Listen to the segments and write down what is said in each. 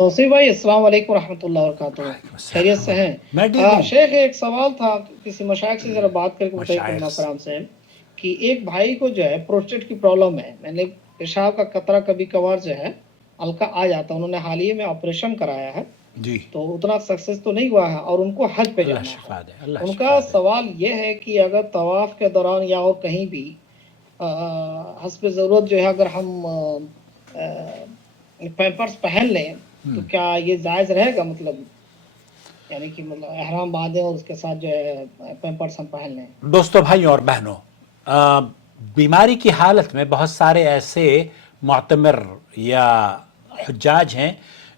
توصیف بھائی السلام علیکم ورحمۃ اللہ وبرکاتہ، خیریت سے ہیں؟ میں ٹھیک ہوں۔ شیخ ایک سوال تھا، کسی مشائخ سے ذرا بات کر کے بتائیے مشائخ کرام سے کہ ایک بھائی کو جو ہے پروسٹیٹ کی پرابلم ہے، میں نے پیشاب کا قطرہ کبھی کبھار جو ہے ہلکا آ جاتا، انہوں نے حال ہی میں آپریشن کرایا ہے جی، تو اتنا سکسیس تو نہیں ہوا ہے، اور ان کو حج پہ اللہ جانا شفا ہے۔ دے، اللہ ان شفا کا دے۔ سوال یہ ہے کہ اگر طواف کے دوران یا اور کہیں بھی حسب ضرورت جو ہے اگر ہم پیمپرس پہن لیں تو کیا یہ جائز رہے گا؟ مطلب یعنی کہ مطلب احرام باندھیں اور اس کے ساتھ جو ہے پیمپرس ہم پہن لیں۔ دوستو، بھائیوں اور بہنوں، بیماری کی حالت میں بہت سارے ایسے معتمر یا حجاج ہیں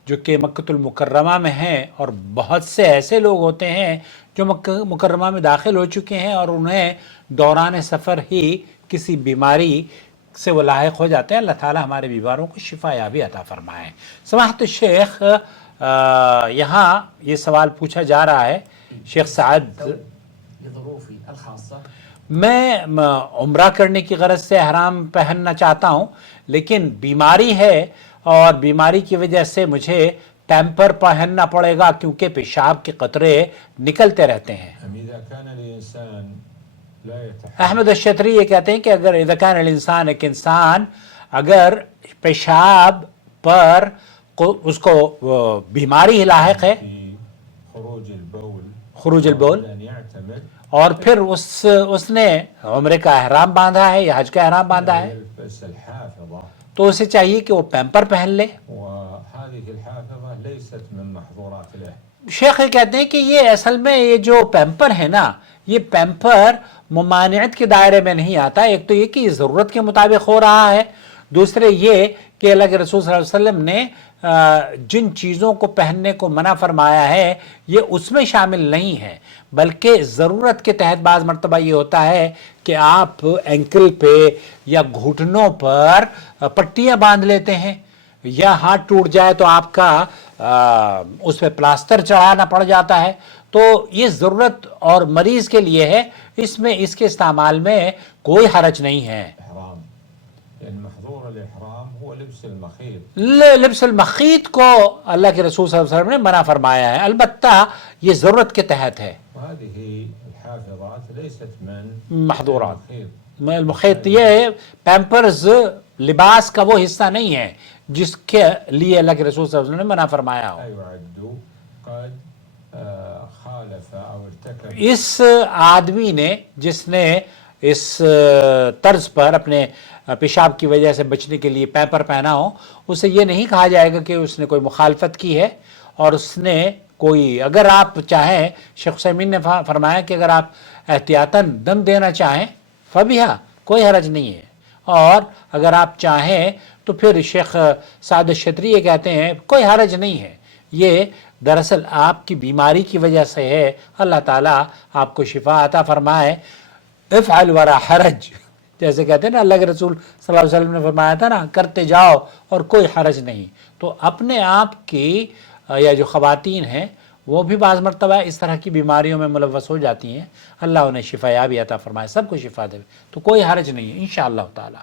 جو کہ مکۃ المکرمہ میں ہیں، اور بہت سے ایسے لوگ ہوتے ہیں جو مکہ مکرمہ میں داخل ہو چکے ہیں اور انہیں دوران سفر ہی کسی بیماری سے وہ لاحق ہو جاتے ہیں۔ اللہ تعالیٰ ہمارے بیماروں کو شفا یابی عطا فرمائے۔ سماحت الشیخ، یہاں یہ سوال پوچھا جا رہا ہے، شیخ سعد، میں عمرہ کرنے کی غرض سے احرام پہننا چاہتا ہوں، لیکن بیماری ہے اور بیماری کی وجہ سے مجھے پیمپر پہننا پڑے گا کیونکہ پیشاب کے قطرے نکلتے رہتے ہیں۔ احمد الشتری یہ کہتے ہیں کہ اگر اذا کان الانسان، ایک انسان اگر پیشاب پر اس کو بیماری لاحق ہے، خروج البول، اور پھر اس نے عمرے کا احرام باندھا ہے یا حج کا احرام باندھا ہے، تو اسے چاہیے کہ وہ پیمپر پہن لے۔ شیخ کہتے ہیں کہ یہ اصل میں یہ جو پیمپر ہے نا، یہ پیمپر ممانعت کے دائرے میں نہیں آتا۔ ایک تو یہ کہ یہ ضرورت کے مطابق ہو رہا ہے، دوسرے یہ کہ اللہ کے رسول صلی اللہ علیہ وسلم نے جن چیزوں کو پہننے کو منع فرمایا ہے یہ اس میں شامل نہیں ہے، بلکہ ضرورت کے تحت بعض مرتبہ یہ ہوتا ہے کہ آپ اینکل پہ یا گھٹنوں پر پٹیاں باندھ لیتے ہیں، یا ہاتھ ٹوٹ جائے تو آپ کا اس پہ پلاسٹر چڑھانا پڑ جاتا ہے، تو یہ ضرورت اور مریض کے لیے ہے، اس میں اس کے استعمال میں کوئی حرج نہیں ہے۔ لبس المخیط کو اللہ کے رسول صلی اللہ علیہ وسلم نے منع فرمایا ہے، البتہ یہ ضرورت کے تحت ہے۔ محظورات المخیط، یہ پیمپرز لباس کا وہ حصہ نہیں ہے جس کے لیے اللہ کے رسول صلی اللہ علیہ وسلم نے منع فرمایا ہو۔ اس آدمی نے جس نے اس طرز پر اپنے پیشاب کی وجہ سے بچنے کے لیے پیمپر پہنا ہو، اسے یہ نہیں کہا جائے گا کہ اس نے کوئی مخالفت کی ہے، اور اس نے کوئی، اگر آپ چاہیں، شیخ عثیمین نے فرمایا کہ اگر آپ احتیاطاً دم دینا چاہیں فبیہا، کوئی حرج نہیں ہے، اور اگر آپ چاہیں تو پھر شیخ سعد الشتری یہ کہتے ہیں کوئی حرج نہیں ہے، یہ دراصل آپ کی بیماری کی وجہ سے ہے، اللہ تعالیٰ آپ کو شفا عطا فرمائے۔ افعل ولا حرج، جیسے کہتے ہیں نا، اللہ کے رسول صلی اللہ علیہ وسلم نے فرمایا تھا نا، کرتے جاؤ اور کوئی حرج نہیں۔ تو اپنے آپ کی یا جو خواتین ہیں وہ بھی بعض مرتبہ اس طرح کی بیماریوں میں ملوث ہو جاتی ہیں، اللہ انہیں شفا یابی عطا فرمائے، سب کو شفا دے، تو کوئی حرج نہیں ہے انشاءاللہ تعالی۔